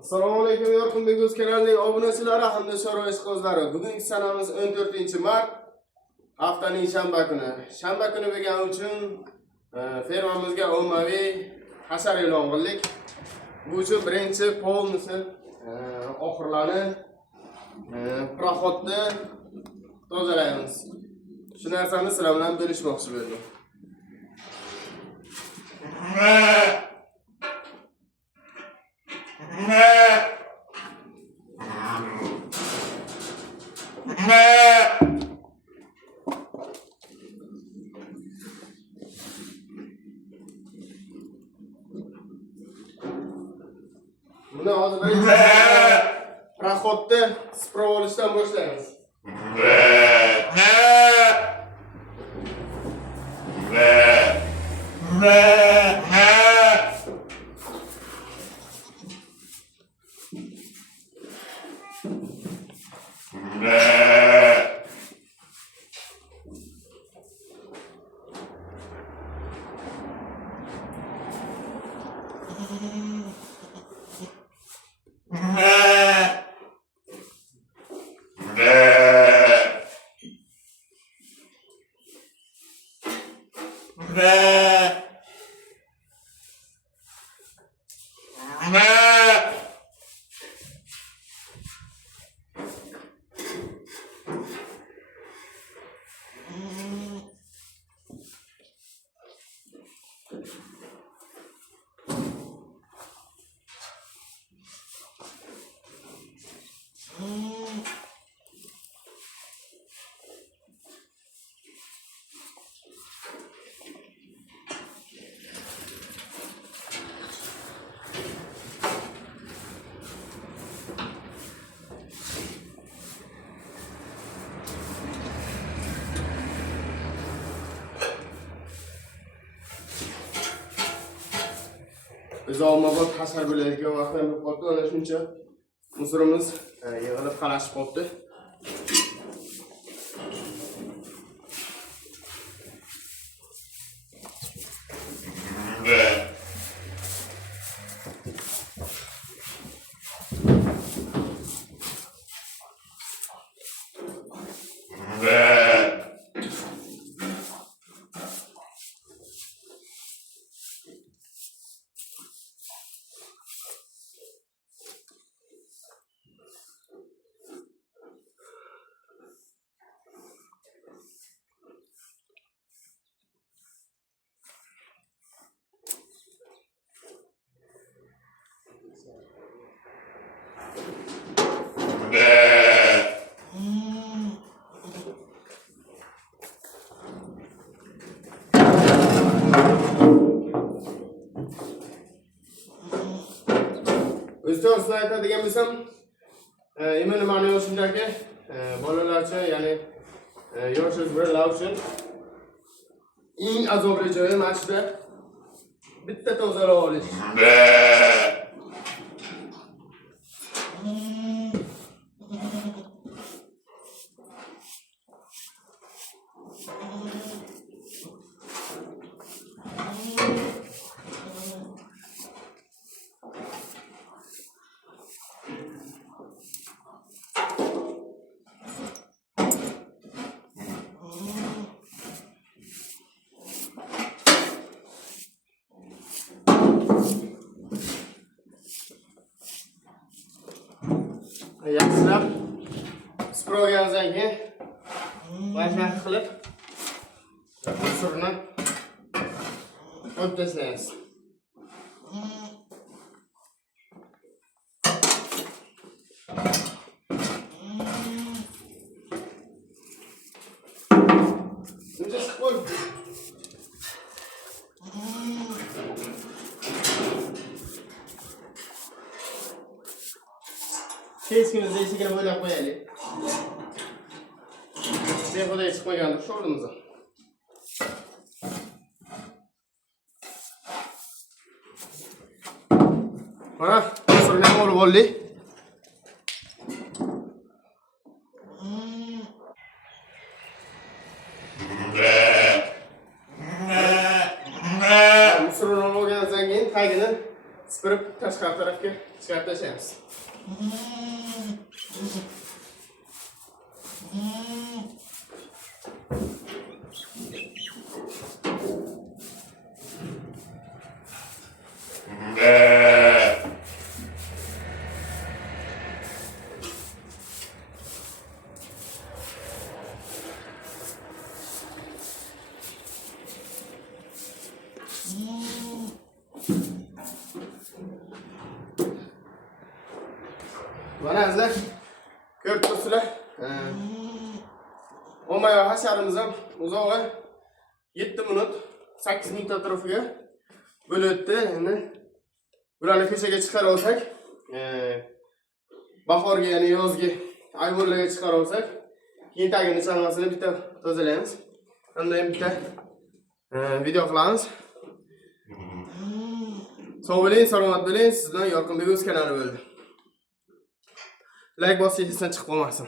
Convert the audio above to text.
Assalomu alaykum yorqin o'z kanalining obunachilari hamda shoro ishqibozlari. Bugungi sanamiz 14-mart, haftaning shanba kuni. Shanba kuni bo'lgani uchun fermamizga ommaviy hasar e'lon qildik. Bu uchun birinchi polnisini oxirlari proxodni tozalaymiz. Shu narsani sizlar bilan bo'lishmoqchi bo'ldim. Buni hozir birinchi proxodni siprab olishdan boshlaymiz. Biz ommabop hasar bo'layotgan vaqtda bir qoldi, ana shuncha musurimiz yig'ilib qalashib qoldi. O'zbekistonda aytadigan bo'lsam, nimani yoshimdagi bolalar uchun, ya'ni yosh o'smirlar uchun eng azobli joyi mana shuda bitta tozalab olish. Yaxshilab sipravgandan keyin mana qilib musurni olib tashlaymiz. Shuncha chiqib qo'yib Kesimiz esigini bo'ylab qo'yaylik. Behuda chiqib qo'ygandik shu o'rnimizda. Mana, musurni ham olib oldik. Musurni olib olgandan keyin tagini Sipirib tashqari tarafga chiqarib tashlaymiz. Mana sizlar ko'rib turibsizlar. Omayo hasharimiz ham uzog'i 7 minut, 8 minut atrofiga bo'libdi. Endi bularni ko'chaga chiqarib olsak, bahorga, ya'ni yozgi ayvonlarga chiqarib olsak, keyin tagini chalmasini bitta tozalaymiz. Hamda ham bitta video qilamiz. Sog' bo'ling, salomat bo'ling. Sizdan Yorqinbek o'z kanali bo'ldi. Like bosib, esdan chiqib qolmasin.